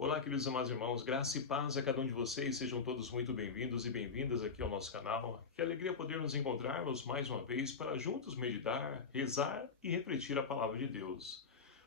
Olá, queridos amados irmãos, graça e paz a cada um de vocês, sejam todos muito bem-vindos e bem-vindas aqui ao nosso canal. Que alegria poder nos encontrarmos mais uma vez para juntos meditar, rezar e refletir a palavra de Deus.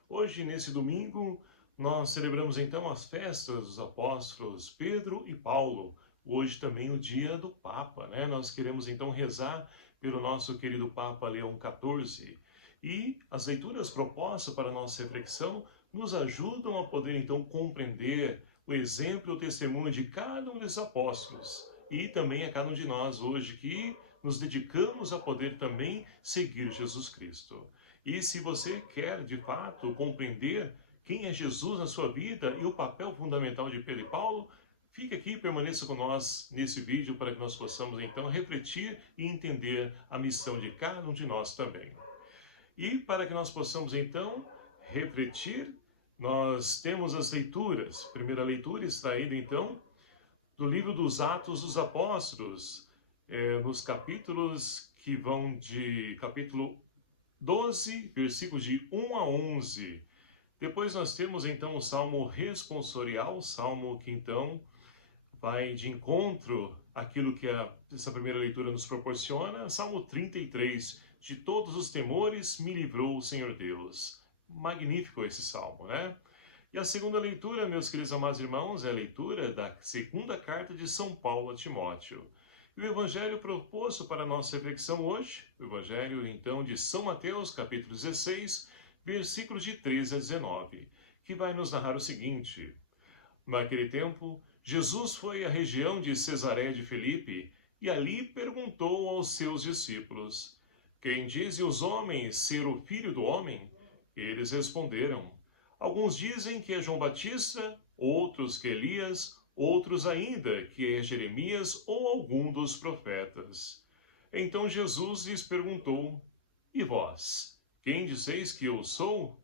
Hoje, nesse domingo, nós celebramos então as festas dos apóstolos Pedro e Paulo. Hoje também o dia do Papa, né? Nós queremos então rezar pelo nosso querido Papa Leão XIV. E as leituras propostas para a nossa reflexão nos ajudam a poder então compreender o exemplo e o testemunho de cada um desses apóstolos e também a cada um de nós hoje que nos dedicamos a poder também seguir Jesus Cristo. E se você quer de fato compreender quem é Jesus na sua vida e o papel fundamental de Pedro e Paulo, fique aqui e permaneça com nós nesse vídeo para que nós possamos então refletir e entender a missão de cada um de nós também. E para que nós possamos então refletir, nós temos as leituras. A primeira leitura extraída então do livro dos Atos dos Apóstolos, nos capítulos que vão de capítulo 12, versículos de 1 a 11. Depois nós temos então o Salmo responsorial, salmo que então vai de encontro àquilo que essa primeira leitura nos proporciona. Salmo 33, de todos os temores me livrou o Senhor Deus. Magnífico esse salmo, né? E a segunda leitura, meus queridos amados irmãos, é a leitura da segunda carta de São Paulo a Timóteo. E o evangelho proposto para a nossa reflexão hoje, o evangelho então de São Mateus, capítulo 16, versículos de 13 a 19, que vai nos narrar o seguinte: naquele tempo, Jesus foi à região de Cesareia de Filipe e ali perguntou aos seus discípulos: quem dizem os homens ser o Filho do Homem? Eles responderam: alguns dizem que é João Batista, outros que Elias, outros ainda que é Jeremias ou algum dos profetas. Então Jesus lhes perguntou: e vós, quem disseis que eu sou?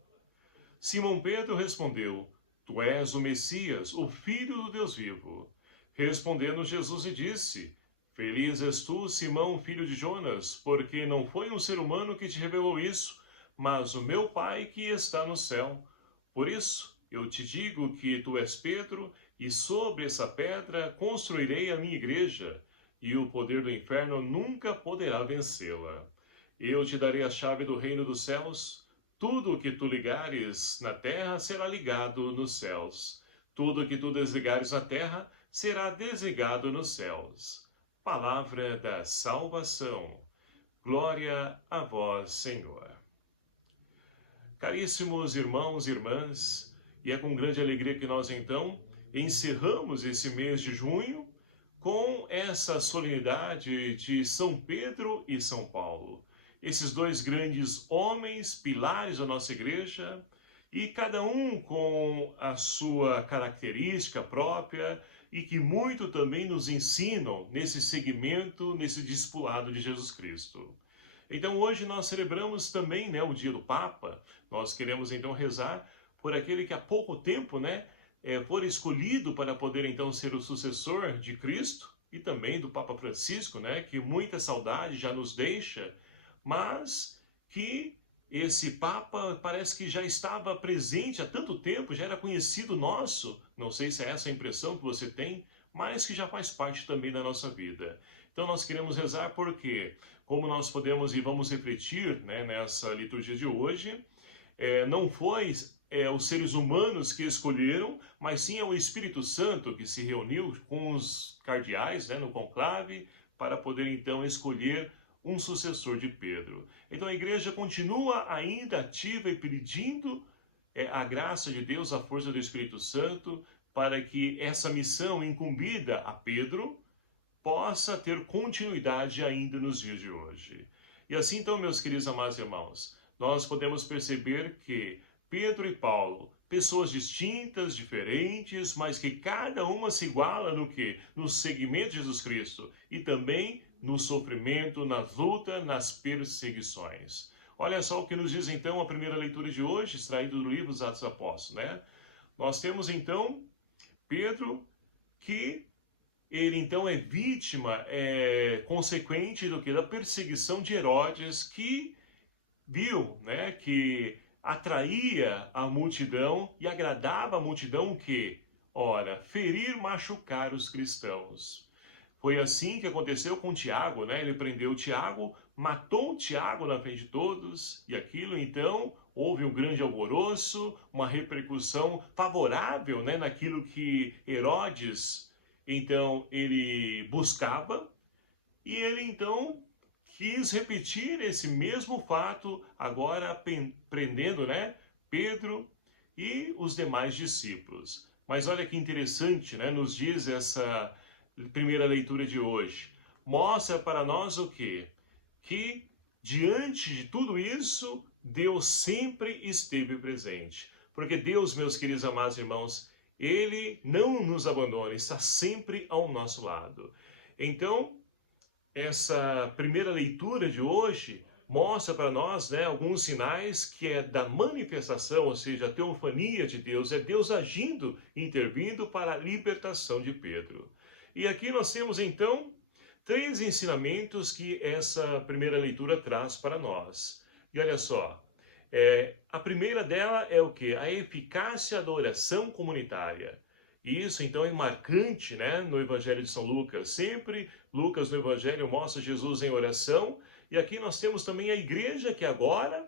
Simão Pedro respondeu: tu és o Messias, o Filho do Deus vivo. Respondendo Jesus lhe disse: feliz és tu, Simão, filho de Jonas, porque não foi um ser humano que te revelou isso, mas o meu Pai que está no céu. Por isso, eu te digo que tu és Pedro, e sobre essa pedra construirei a minha igreja, e o poder do inferno nunca poderá vencê-la. Eu te darei a chave do reino dos céus. Tudo o que tu ligares na terra será ligado nos céus. Tudo o que tu desligares na terra será desligado nos céus. Palavra da salvação. Glória a vós, Senhor. Caríssimos irmãos e irmãs, e é com grande alegria que nós então encerramos esse mês de junho com essa solenidade de São Pedro e São Paulo. Esses dois grandes homens, pilares da nossa igreja, e cada um com a sua característica própria e que muito também nos ensinam nesse segmento, nesse discipulado de Jesus Cristo. Então hoje nós celebramos também, né, o dia do Papa. Nós queremos então rezar por aquele que há pouco tempo, né, for escolhido para poder então ser o sucessor de Cristo e também do Papa Francisco, né, que muita saudade já nos deixa, mas que esse Papa parece que já estava presente há tanto tempo, já era conhecido nosso, não sei se é essa a impressão que você tem, mas que já faz parte também da nossa vida. Então nós queremos rezar porque, como nós podemos e vamos refletir, né, nessa liturgia de hoje, não foi os seres humanos que escolheram, mas sim é o Espírito Santo que se reuniu com os cardeais, né, no conclave, para poder então escolher um sucessor de Pedro. Então a igreja continua ainda ativa e pedindo a graça de Deus, a força do Espírito Santo, para que essa missão incumbida a Pedro possa ter continuidade ainda nos dias de hoje. E assim então, meus queridos amados irmãos, nós podemos perceber que Pedro e Paulo, pessoas distintas, diferentes, mas que cada uma se iguala no quê? No seguimento de Jesus Cristo e também no sofrimento, na luta, nas perseguições. Olha só o que nos diz então a primeira leitura de hoje, extraído do livro dos Atos dos Apóstolos, né? Nós temos então Pedro, que ele então é vítima consequente do que? Da perseguição de Herodes, que viu, né, que atraía a multidão e agradava a multidão que Ora, ferir, machucar os cristãos. Foi assim que aconteceu com Tiago, né? Ele prendeu Tiago, matou Tiago na frente de todos, e aquilo então houve um grande alvoroço, uma repercussão favorável, né, naquilo que Herodes então ele buscava, e ele então quis repetir esse mesmo fato, agora prendendo, né, Pedro e os demais discípulos. Mas olha que interessante, né, nos diz essa primeira leitura de hoje. Mostra para nós o quê? Que diante de tudo isso, Deus sempre esteve presente. Porque Deus, meus queridos amados irmãos, Ele não nos abandona, está sempre ao nosso lado. Então, essa primeira leitura de hoje mostra para nós, né, alguns sinais que é da manifestação, ou seja, a teofania de Deus, é Deus agindo, intervindo para a libertação de Pedro. E aqui nós temos então 3 ensinamentos que essa primeira leitura traz para nós. E olha só, a primeira dela é o quê? A eficácia da oração comunitária. E isso então é marcante, né, no Evangelho de São Lucas. Sempre Lucas no Evangelho mostra Jesus em oração. E aqui nós temos também a igreja que agora,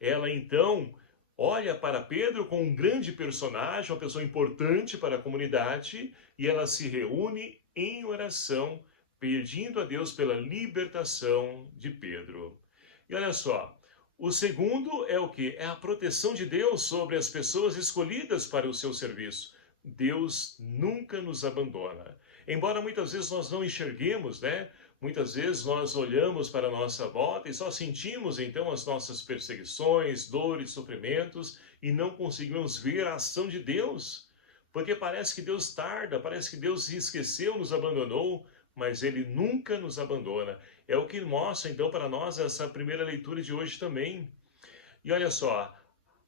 ela então olha para Pedro como um grande personagem, uma pessoa importante para a comunidade, e ela se reúne em oração, pedindo a Deus pela libertação de Pedro. E olha só, o segundo é o quê? É a proteção de Deus sobre as pessoas escolhidas para o seu serviço. Deus nunca nos abandona. Embora muitas vezes nós não enxerguemos, né? Muitas vezes nós olhamos para a nossa volta e só sentimos então as nossas perseguições, dores, sofrimentos e não conseguimos ver a ação de Deus. Porque parece que Deus tarda, parece que Deus se esqueceu, nos abandonou, mas Ele nunca nos abandona. É o que mostra então para nós essa primeira leitura de hoje também. E olha só,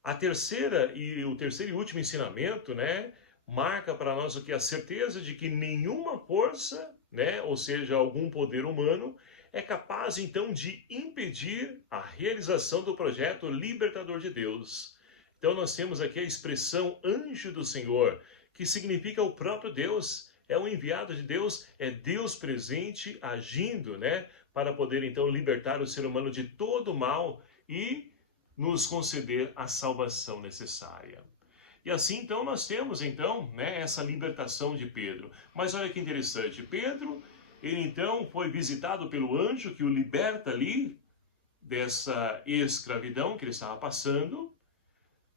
o terceiro e último ensinamento, né, marca para nós o que? A certeza de que nenhuma força, né, ou seja, algum poder humano, é capaz então de impedir a realização do projeto libertador de Deus. Então nós temos aqui a expressão anjo do Senhor, que significa o próprio Deus. É o enviado de Deus, é Deus presente agindo, né, para poder então libertar o ser humano de todo o mal e nos conceder a salvação necessária. E assim, então, nós temos, então, né, essa libertação de Pedro. Mas olha que interessante, Pedro, ele então foi visitado pelo anjo que o liberta ali dessa escravidão que ele estava passando.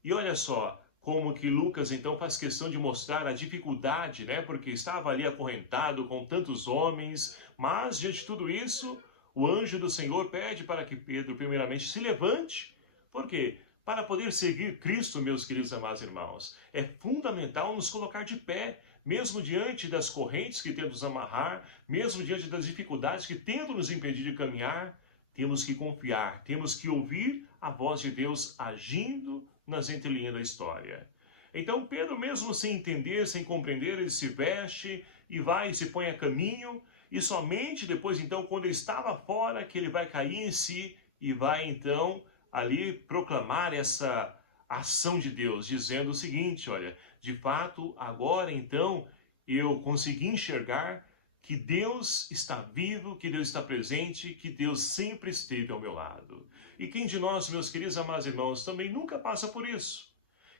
E olha só, como que Lucas então faz questão de mostrar a dificuldade, né, porque estava ali acorrentado com tantos homens, mas diante de tudo isso, o anjo do Senhor pede para que Pedro primeiramente se levante. Por quê? Para poder seguir Cristo, meus queridos amados irmãos, é fundamental nos colocar de pé, mesmo diante das correntes que tentam nos amarrar, mesmo diante das dificuldades que tentam nos impedir de caminhar, temos que confiar, temos que ouvir a voz de Deus agindo nas entrelinhas da história. Então Pedro, mesmo sem entender, sem compreender, ele se veste e vai e se põe a caminho, e somente depois então, quando ele estava fora, que ele vai cair em si e vai então ali proclamar essa ação de Deus, dizendo o seguinte, olha, de fato, agora então eu consegui enxergar que Deus está vivo, que Deus está presente, que Deus sempre esteve ao meu lado. E quem de nós, meus queridos amados irmãos, também nunca passa por isso?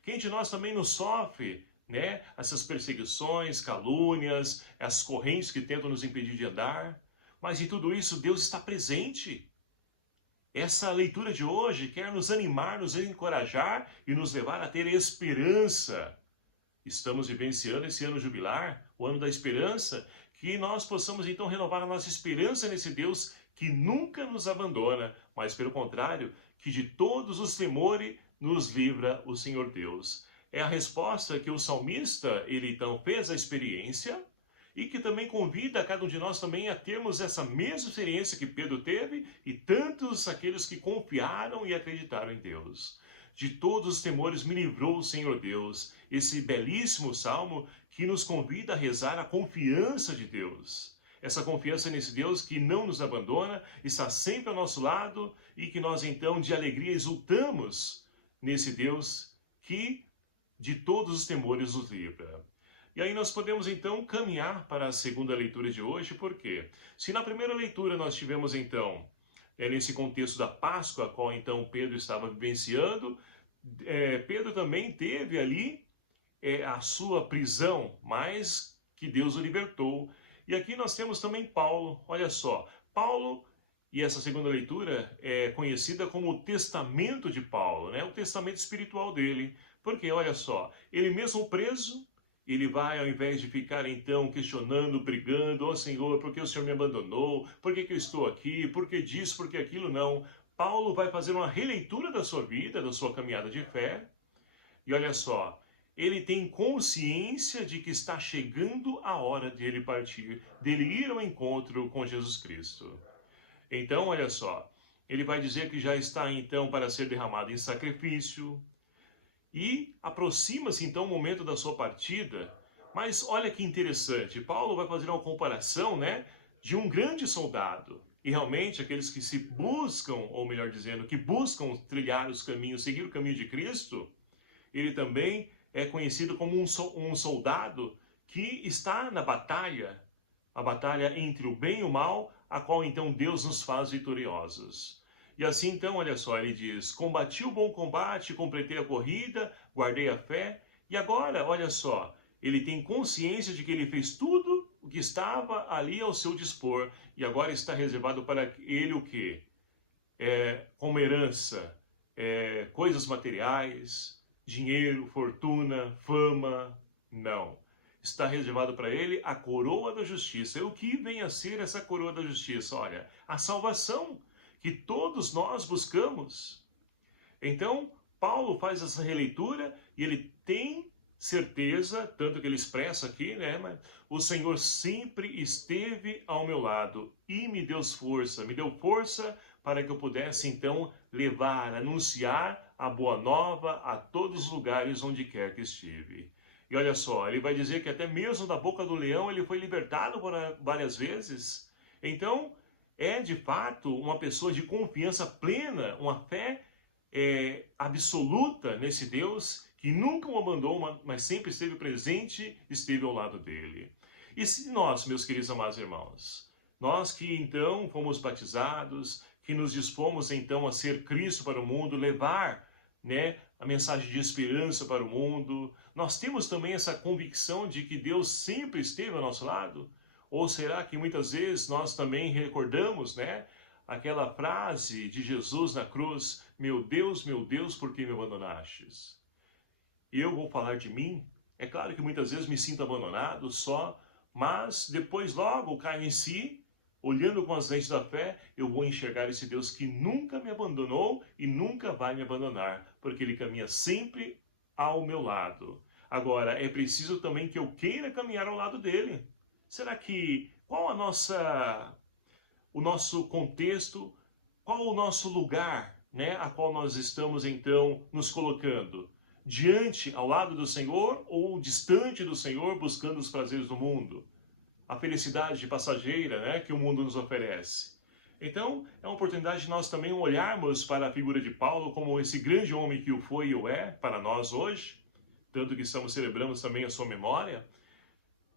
Quem de nós também não sofre, né, essas perseguições, calúnias, as correntes que tentam nos impedir de andar? Mas em tudo isso, Deus está presente. Essa leitura de hoje quer nos animar, nos encorajar e nos levar a ter esperança. Estamos vivenciando esse ano jubilar, o ano da esperança, que nós possamos então renovar a nossa esperança nesse Deus que nunca nos abandona, mas pelo contrário, que de todos os temores nos livra o Senhor Deus. É a resposta que o salmista, ele então fez a experiência, e que também convida a cada um de nós também a termos essa mesma experiência que Pedro teve e tantos aqueles que confiaram e acreditaram em Deus. De todos os temores me livrou o Senhor Deus. Esse belíssimo salmo que nos convida a rezar a confiança de Deus. Essa confiança nesse Deus que não nos abandona, está sempre ao nosso lado e que nós então de alegria exultamos nesse Deus que de todos os temores nos livra. E aí nós podemos então caminhar para a segunda leitura de hoje, porque se na primeira leitura nós tivemos então, nesse contexto da Páscoa, a qual então Pedro estava vivenciando, Pedro também teve ali a sua prisão, mas que Deus o libertou. E aqui nós temos também Paulo, olha só, Paulo, e essa segunda leitura é conhecida como o testamento de Paulo, né? O testamento espiritual dele, porque olha só, ele mesmo preso, ele vai, ao invés de ficar então questionando, brigando, ó Senhor, por que o Senhor me abandonou? Por que eu estou aqui? Por que disso? Por que aquilo? Não. Paulo vai fazer uma releitura da sua vida, da sua caminhada de fé, e olha só, ele tem consciência de que está chegando a hora de ele partir, dele ir ao encontro com Jesus Cristo. Então, olha só, ele vai dizer que já está então para ser derramado em sacrifício, e aproxima-se então o momento da sua partida. Mas olha que interessante, Paulo vai fazer uma comparação, né, de um grande soldado. E realmente aqueles que se buscam, ou melhor dizendo, que buscam trilhar os caminhos, seguir o caminho de Cristo, ele também é conhecido como um soldado que está na batalha, a batalha entre o bem e o mal, a qual então Deus nos faz vitoriosos. E assim então, olha só, ele diz, combati o bom combate, completei a corrida, guardei a fé, e agora, olha só, ele tem consciência de que ele fez tudo o que estava ali ao seu dispor, e agora está reservado para ele o quê? Como herança, coisas materiais, dinheiro, fortuna, fama, não. Está reservado para ele a coroa da justiça. E o que vem a ser essa coroa da justiça? Olha, a salvação que todos nós buscamos. Então, Paulo faz essa releitura e ele tem certeza, tanto que ele expressa aqui, né? Mas o Senhor sempre esteve ao meu lado e me deu força para que eu pudesse então levar, anunciar a boa nova a todos os lugares onde quer que estive. E olha só, ele vai dizer que até mesmo da boca do leão ele foi libertado várias vezes. Então, é de fato uma pessoa de confiança plena, uma fé absoluta nesse Deus que nunca o abandonou, mas sempre esteve presente, esteve ao lado dele. E se nós, meus queridos amados irmãos, nós que então fomos batizados, que nos dispomos então a ser Cristo para o mundo, levar, né, a mensagem de esperança para o mundo, nós temos também essa convicção de que Deus sempre esteve ao nosso lado? Ou será que muitas vezes nós também recordamos, né, aquela frase de Jesus na cruz, meu Deus, por que me abandonastes? Eu vou falar de mim, é claro que muitas vezes me sinto abandonado só, mas depois logo caio em si, olhando com as lentes da fé, eu vou enxergar esse Deus que nunca me abandonou e nunca vai me abandonar, porque Ele caminha sempre ao meu lado. Agora, é preciso também que eu queira caminhar ao lado dele. Será que, qual o nosso contexto, qual o nosso lugar, né, a qual nós estamos então nos colocando? Diante, ao lado do Senhor ou distante do Senhor, buscando os prazeres do mundo? A felicidade passageira, né, que o mundo nos oferece. Então, é uma oportunidade de nós também olharmos para a figura de Paulo como esse grande homem que o foi e o é para nós hoje, tanto que estamos celebrando também a sua memória,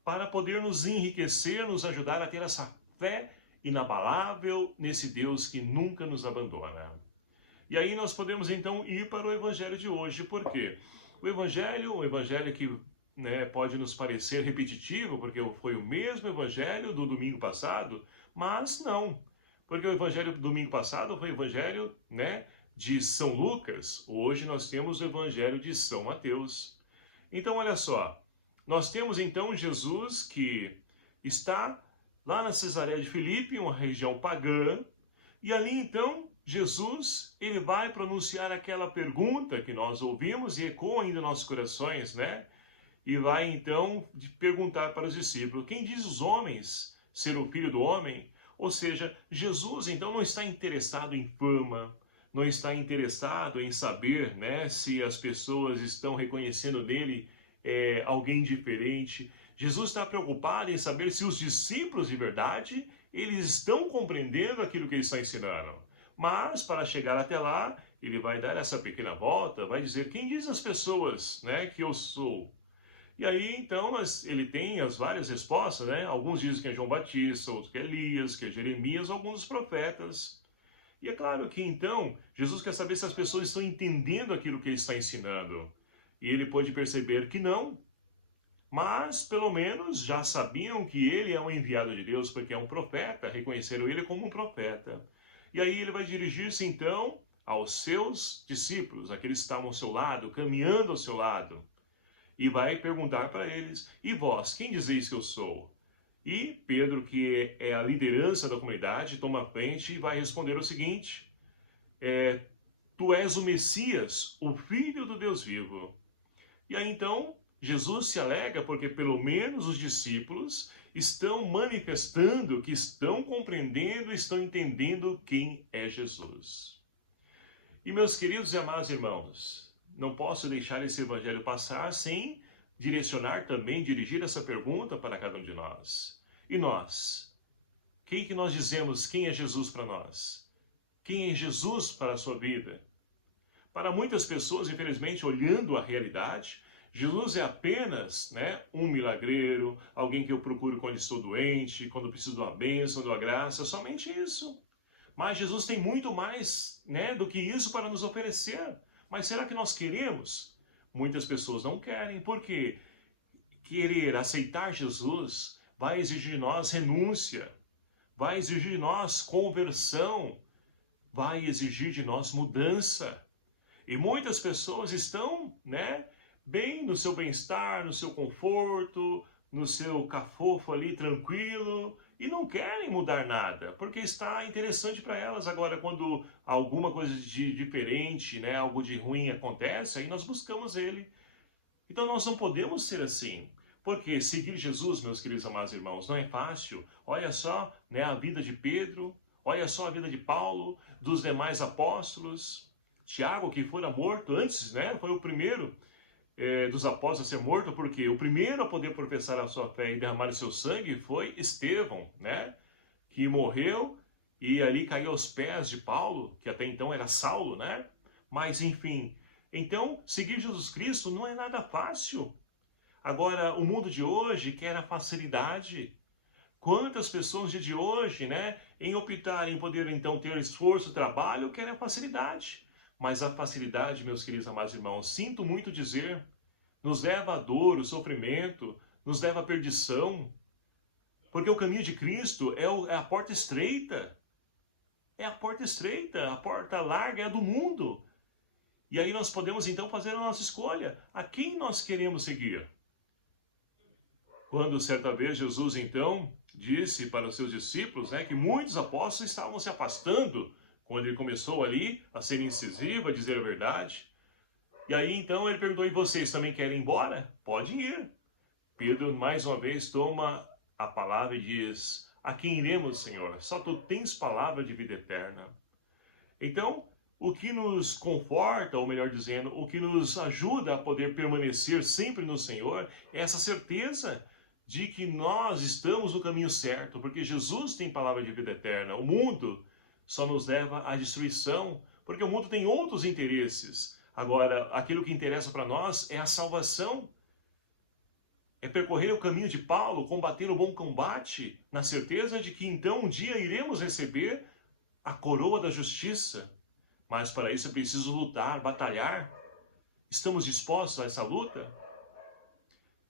para poder nos enriquecer, nos ajudar a ter essa fé inabalável nesse Deus que nunca nos abandona. E aí nós podemos então ir para o evangelho de hoje, porque o evangelho que, né, pode nos parecer repetitivo, porque foi o mesmo evangelho do domingo passado, mas não, porque o evangelho do domingo passado foi o evangelho, né, de São Lucas. Hoje nós temos o evangelho de São Mateus. Então olha só, nós temos então Jesus que está lá na Cesareia de Filipe, uma região pagã, e ali então Jesus, ele vai pronunciar aquela pergunta que nós ouvimos e ecoa ainda nos nossos corações, né? E vai então perguntar para os discípulos, quem diz os homens ser o Filho do Homem? Ou seja, Jesus então não está interessado em fama, não está interessado em saber, né, se as pessoas estão reconhecendo nele alguém diferente. Jesus está preocupado em saber se os discípulos de verdade, eles estão compreendendo aquilo que ele está ensinando. Mas, para chegar até lá, ele vai dar essa pequena volta, vai dizer, quem diz as pessoas, né, que eu sou? E aí, então, ele tem as várias respostas, né? Alguns dizem que é João Batista, outros que é Elias, que é Jeremias, alguns dos profetas. E é claro que, então, Jesus quer saber se as pessoas estão entendendo aquilo que ele está ensinando. E ele pode perceber que não, mas pelo menos já sabiam que ele é um enviado de Deus, porque é um profeta, reconheceram ele como um profeta. E aí ele vai dirigir-se, então, aos seus discípulos, aqueles que estavam ao seu lado, caminhando ao seu lado. E vai perguntar para eles: e vós, quem dizeis que eu sou? E Pedro, que é a liderança da comunidade, toma a frente e vai responder o seguinte: tu és o Messias, o Filho do Deus vivo. E aí então Jesus se alegra porque pelo menos os discípulos estão manifestando que estão compreendendo, estão entendendo quem é Jesus. E meus queridos e amados irmãos, não posso deixar esse evangelho passar sem direcionar também, dirigir essa pergunta para cada um de nós. E nós? Quem que nós dizemos quem é Jesus para nós? Quem é Jesus para a sua vida? Para muitas pessoas, infelizmente, olhando a realidade, Jesus é apenas, um milagreiro, alguém que eu procuro quando estou doente, quando preciso de uma bênção, de uma graça, somente isso. Mas Jesus tem muito mais, do que isso para nos oferecer. Mas será que nós queremos? Muitas pessoas não querem, porque querer aceitar Jesus vai exigir de nós renúncia, vai exigir de nós conversão, vai exigir de nós mudança. E muitas pessoas estão, bem no seu bem-estar, no seu conforto, no seu cafofo ali tranquilo, e não querem mudar nada, porque está interessante para elas. Agora, quando alguma coisa de diferente, algo de ruim acontece, aí nós buscamos ele. Então nós não podemos ser assim, porque seguir Jesus, meus queridos amados irmãos, não é fácil. Olha só, a vida de Pedro, olha só a vida de Paulo, dos demais apóstolos. Tiago, que fora morto antes, foi o primeiro dos apóstolos a ser morto, porque o primeiro a poder professar a sua fé e derramar o seu sangue foi Estevão, que morreu e ali caiu aos pés de Paulo, que até então era Saulo, Mas enfim, então seguir Jesus Cristo não é nada fácil. Agora, o mundo de hoje quer a facilidade. Quantas pessoas no dia de hoje, em optar em poder então ter esforço, trabalho, querem a facilidade. Mas a facilidade, meus queridos amados irmãos, sinto muito dizer, nos leva à dor, o sofrimento, nos leva à perdição. Porque o caminho de Cristo é a porta estreita. É a porta estreita, a porta larga é a do mundo. E aí nós podemos então fazer a nossa escolha. A quem nós queremos seguir? Quando certa vez Jesus então disse para os seus discípulos, que muitos apóstolos estavam se afastando, quando ele começou ali a ser incisivo, a dizer a verdade. E aí então ele perguntou: e vocês também querem ir embora? Podem ir. Pedro mais uma vez toma a palavra e diz: a quem iremos, Senhor? Só tu tens palavra de vida eterna. Então, o que nos conforta, ou melhor dizendo, o que nos ajuda a poder permanecer sempre no Senhor, é essa certeza de que nós estamos no caminho certo, porque Jesus tem palavra de vida eterna. O mundo só nos leva à destruição, porque o mundo tem outros interesses. Agora, aquilo que interessa para nós é a salvação. É percorrer o caminho de Paulo, combater o bom combate, na certeza de que então um dia iremos receber a coroa da justiça. Mas para isso é preciso lutar, batalhar. Estamos dispostos a essa luta?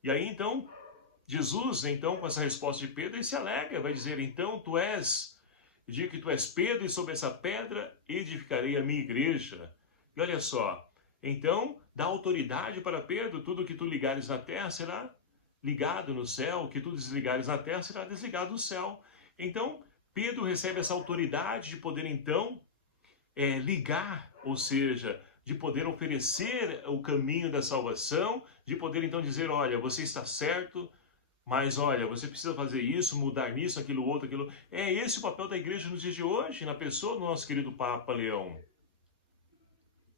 E aí então, Jesus, então, com essa resposta de Pedro, ele se alegra, vai dizer: então tu és, diga que tu és Pedro, e sobre essa pedra edificarei a minha igreja. E olha só, então dá autoridade para Pedro: tudo que tu ligares na terra será ligado no céu, o que tu desligares na terra será desligado no céu. Então Pedro recebe essa autoridade de poder então ligar, ou seja, de poder oferecer o caminho da salvação, de poder então dizer: olha, você está certo, mas olha, você precisa fazer isso, mudar nisso, aquilo, outro, aquilo. É esse o papel da igreja nos dias de hoje, na pessoa do nosso querido Papa Leão.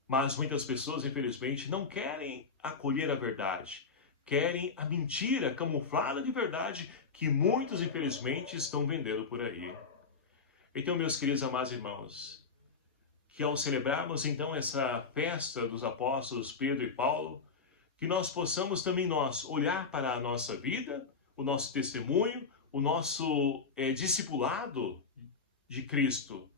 Mas muitas pessoas, infelizmente, não querem acolher a verdade. Querem a mentira camuflada de verdade que muitos, infelizmente, estão vendendo por aí. Então, meus queridos amados irmãos, que ao celebrarmos então essa festa dos apóstolos Pedro e Paulo, que nós possamos também nós olhar para a nossa vida, o nosso testemunho, o nosso discipulado de Cristo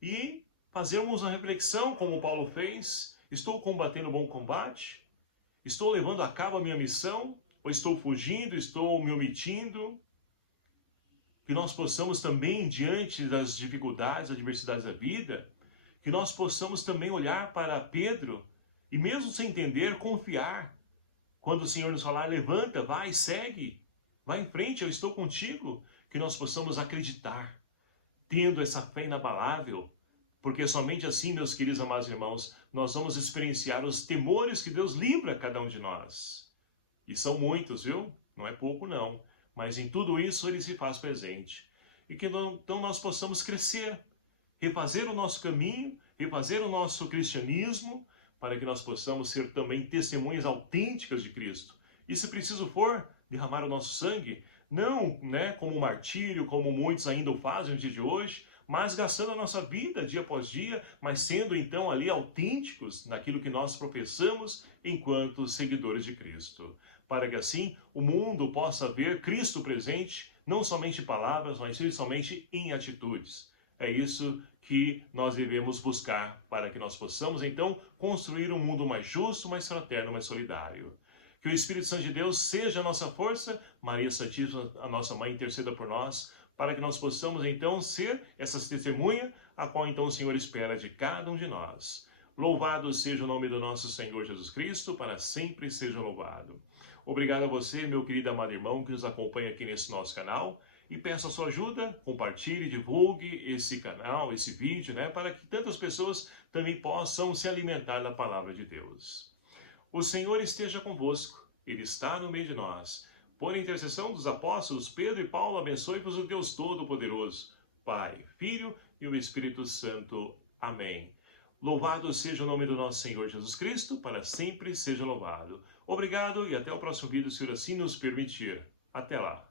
e fazermos uma reflexão como Paulo fez: estou combatendo o bom combate? Estou levando a cabo a minha missão? Ou estou fugindo, estou me omitindo? Que nós possamos também, diante das dificuldades, adversidades da vida, que nós possamos também olhar para Pedro e, mesmo sem entender, confiar. Quando o Senhor nos falar, levanta, vai, segue, vai em frente, eu estou contigo. Que nós possamos acreditar, tendo essa fé inabalável, porque somente assim, meus queridos amados irmãos, nós vamos experienciar os temores que Deus livra a cada um de nós. E são muitos, viu? Não é pouco não. Mas em tudo isso Ele se faz presente. E que então nós possamos crescer, refazer o nosso caminho, refazer o nosso cristianismo, para que nós possamos ser também testemunhas autênticas de Cristo. E se preciso for, derramar o nosso sangue, não como um martírio, como muitos ainda o fazem no dia de hoje, mas gastando a nossa vida dia após dia, mas sendo então ali autênticos naquilo que nós professamos enquanto seguidores de Cristo. Para que assim o mundo possa ver Cristo presente, não somente em palavras, mas principalmente em atitudes. É isso que nós devemos buscar para que nós possamos então construir um mundo mais justo, mais fraterno, mais solidário. Que o Espírito Santo de Deus seja a nossa força, Maria Santíssima, a nossa Mãe, interceda por nós, para que nós possamos então ser essas testemunhas, a qual então o Senhor espera de cada um de nós. Louvado seja o nome do nosso Senhor Jesus Cristo, para sempre seja louvado. Obrigado a você, meu querido amado irmão, que nos acompanha aqui nesse nosso canal, e peço a sua ajuda, compartilhe, divulgue esse canal, esse vídeo, para que tantas pessoas também possam se alimentar da palavra de Deus. O Senhor esteja convosco, Ele está no meio de nós. Por intercessão dos apóstolos Pedro e Paulo, abençoe-vos o Deus Todo-Poderoso, Pai, Filho e o Espírito Santo. Amém. Louvado seja o nome do nosso Senhor Jesus Cristo, para sempre seja louvado. Obrigado e até o próximo vídeo, se assim nos permitir. Até lá.